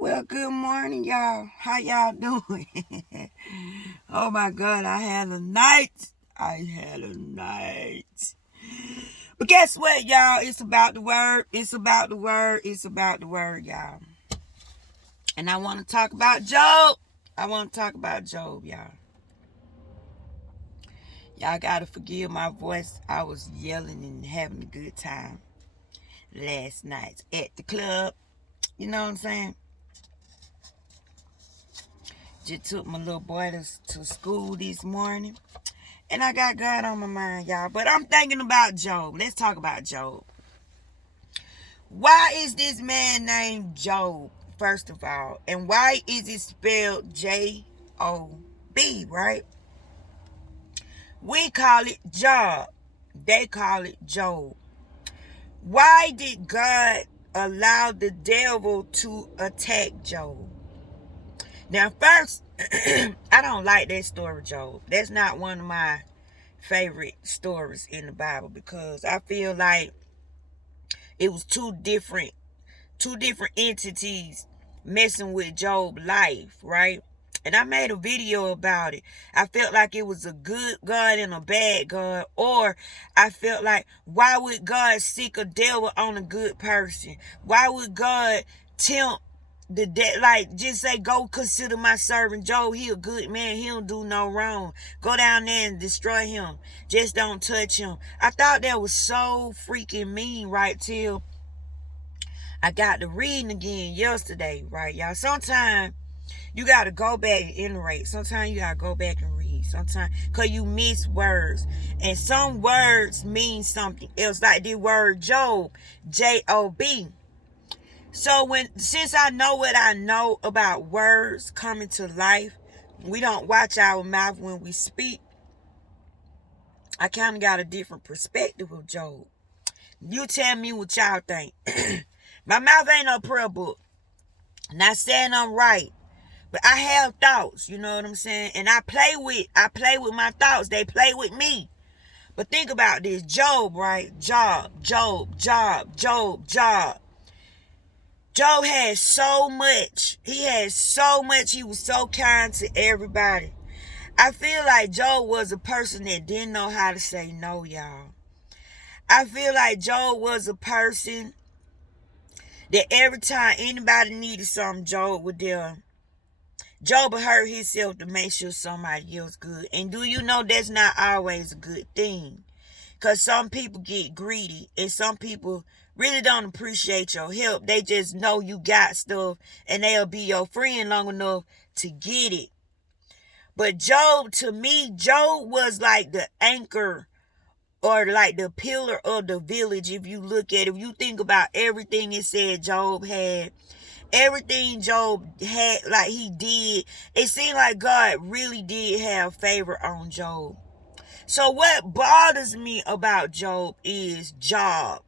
Well, good morning, y'all. How y'all doing? Oh my God, I had a night. But guess what, y'all? It's about the word. It's about the word. It's about the word, y'all. And I want to talk about Job. Y'all. Y'all gotta forgive my voice. I was yelling and having a good time last night at the club. You know what I'm saying? Just took my little boy to school this morning. And I got God on my mind, y'all. But I'm thinking about Job. Let's talk about Job. Why is this man named Job, first of all? And why is it spelled J-O-B, right? We call it Job. They call it Job. Why did God allow the devil to attack Job? Now, first, I don't like that story, Job. That's not one of my favorite stories in the Bible because I feel like it was two different entities messing with Job's life, right? And I made a video about it. I felt like it was a good God and a bad God. Or I felt like, why would God sick a devil on a good person? Why would God tempt like just say, go consider my servant Job? He a good man. He don't do no wrong. Go down there and destroy him. Just don't touch him. I thought that was so freaking mean, right? Till I got to reading again yesterday, right, y'all? Sometimes you got to go back and iterate. Sometimes you got to go back and read. Sometimes, because you miss words. And some words mean something else. Like the word Job, J-O-B. So since I know what I know about words coming to life, we don't watch our mouth when we speak. I kind of got a different perspective of Job. You tell me what y'all think. My mouth ain't no prayer book. Not saying I'm right, but I have thoughts, you know what I'm saying? And I play with my thoughts. They play with me. But think about this. Job, right? Job. Job had so much. He had so much. He was so kind to everybody. I feel like Job was a person that didn't know how to say no, y'all. I feel like Job was a person that every time anybody needed something, Job would there. Job would hurt himself to make sure somebody else good. And do you know that's not always a good thing? Because some people get greedy and some people really don't appreciate your help. They just know you got stuff and they'll be your friend long enough to get it. But Job, to me, Job was like the anchor or like the pillar of the village. If you look at it, if you think about everything it said Job had, everything Job had, like he did, it seemed like God really did have favor on Job. So what bothers me about Job is job.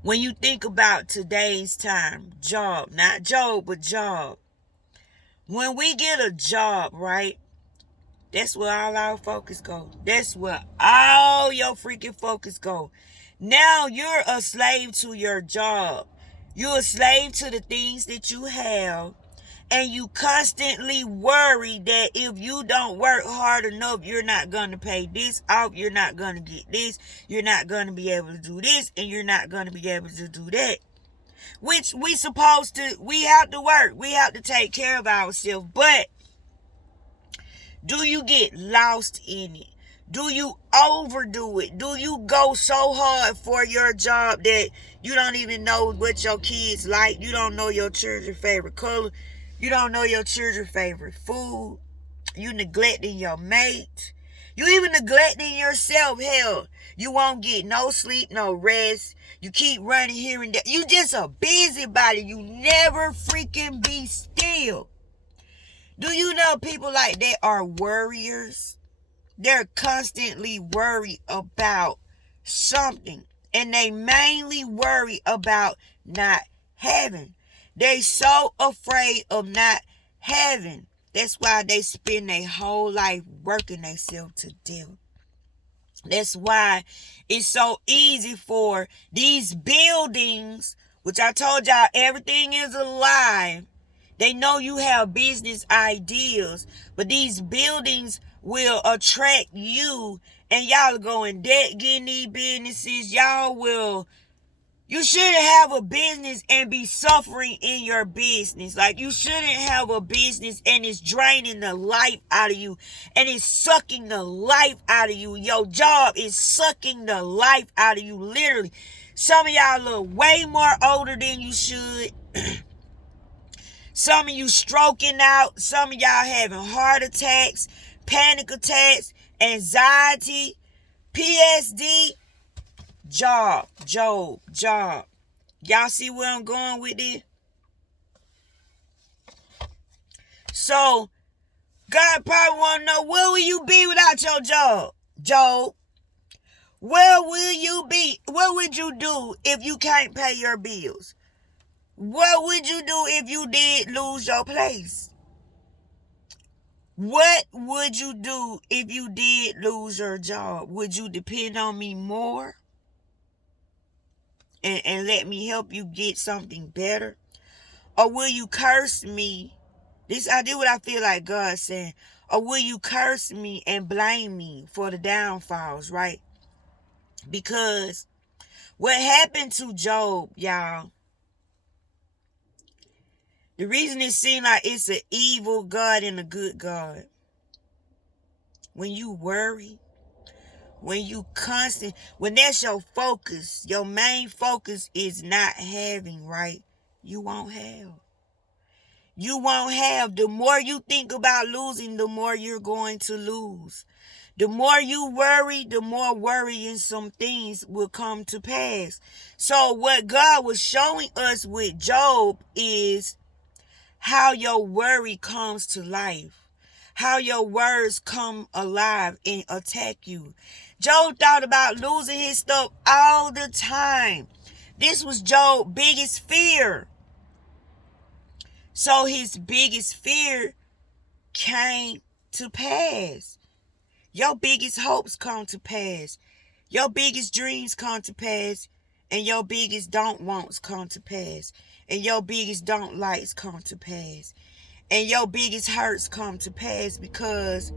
When you think about today's time, job, not Job, but job. When we get a job, right? That's where all our focus go. That's where all your freaking focus go. Now you're a slave to your job. You're a slave to the things that you have. And you constantly worry that if you don't work hard enough, you're not going to pay this off. You're not going to get this. You're not going to be able to do this. And you're not going to be able to do that. Which we have to work. We have to take care of ourselves. But do you get lost in it? Do you overdo it? Do you go so hard for your job that you don't even know what your kids like? You don't know your children's favorite color. You don't know your children's favorite food. You neglecting your mate. You even neglecting yourself. Hell, you won't get no sleep, no rest. You keep running here and there. You just a busybody. You never freaking be still. Do you know people like that are worriers? They're constantly worried about something. And they mainly worry about not having. They so afraid of not having. That's why they spend their whole life working themselves to death. That's why it's so easy for these buildings which I told y'all everything is alive. They know you have business ideas, but these buildings will attract you, and y'all are going debt getting these businesses. You shouldn't have a business and be suffering in your business. Like, you shouldn't have a business and it's draining the life out of you and it's sucking the life out of you. Your job is sucking the life out of you, literally. Some of y'all look way more older than you should. Some of you stroking out. Some of y'all having heart attacks, panic attacks, anxiety, PSD. Job. Y'all see where I'm going with this? So, God probably want to know, where will you be without your job? Job, where will you be? What would you do if you can't pay your bills? What would you do if you did lose your place? What would you do if you did lose your job? Would you depend on me more? And let me help you get something better? Or will you curse me? I did what I feel like God's saying. Or will you curse me and blame me for the downfalls, right? Because what happened to Job, y'all, the reason it seems like it's an evil God and a good God, when you worry, when that's your focus, your main focus is not having, right? You won't have. The more you think about losing, the more you're going to lose. The more you worry, the more worrying some things will come to pass. So what God was showing us with Job is how your worry comes to life. How your words come alive and attack you. Job thought about losing his stuff all the time. This was Job's biggest fear. So his biggest fear came to pass. Your biggest hopes come to pass. Your biggest dreams come to pass. And your biggest don't wants come to pass. And your biggest don't likes come to pass. And your biggest hurts come to pass, because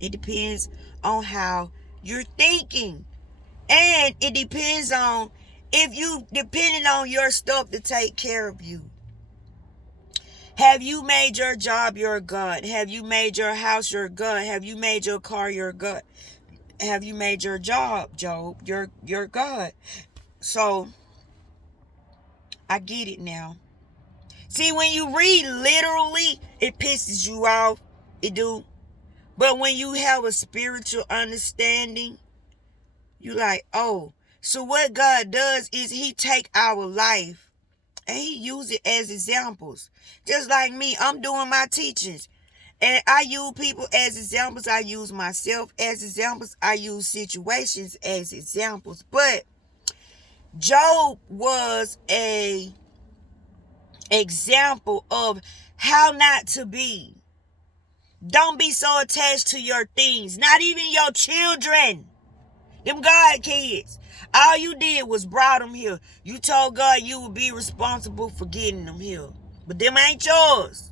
it depends on how you're thinking. And it depends on if you depending on your stuff to take care of you. Have you made your job your God? Have you made your house your God? Have you made your car your God? Have you made your job, Job, your God? So, I get it now. See, when you read literally, it pisses you off. It do. But when you have a spiritual understanding, you like, oh. So what God does is he take our life and he use it as examples. Just like me, I'm doing my teachings. And I use people as examples. I use myself as examples. I use situations as examples. But Job was a example of how not to be. Don't be so attached to your things. Not even your children. Them God kids. All you did was brought them here. You told God you would be responsible for getting them here. But them ain't yours.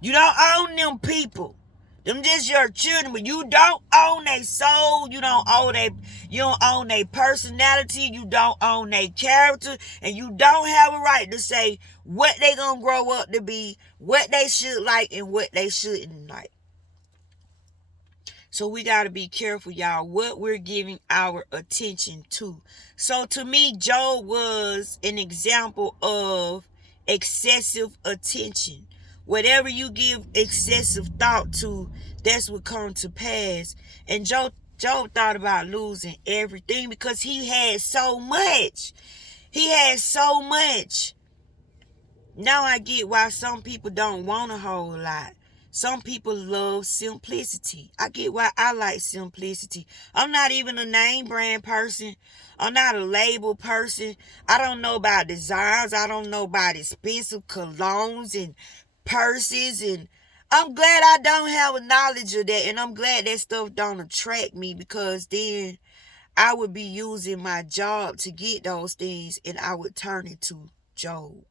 You don't own them people. Them just your children, but you don't own their soul. You don't own their personality. You don't own their character. And you don't have a right to say what they gonna grow up to be, what they should like and what they shouldn't like. So we got to be careful, y'all, what we're giving our attention to. So to me, Job was an example of excessive attention. Whatever you give excessive thought to, that's what comes to pass. And Job thought about losing everything because he had so much. He had so much. Now I get why some people don't want a whole lot. Some people love simplicity. I get why I like simplicity. I'm not even a name brand person. I'm not a label person. I don't know about designs. I don't know about expensive colognes and purses. And I'm glad I don't have a knowledge of that. And I'm glad that stuff don't attract me, because then I would be using my job to get those things and I would turn it to Job.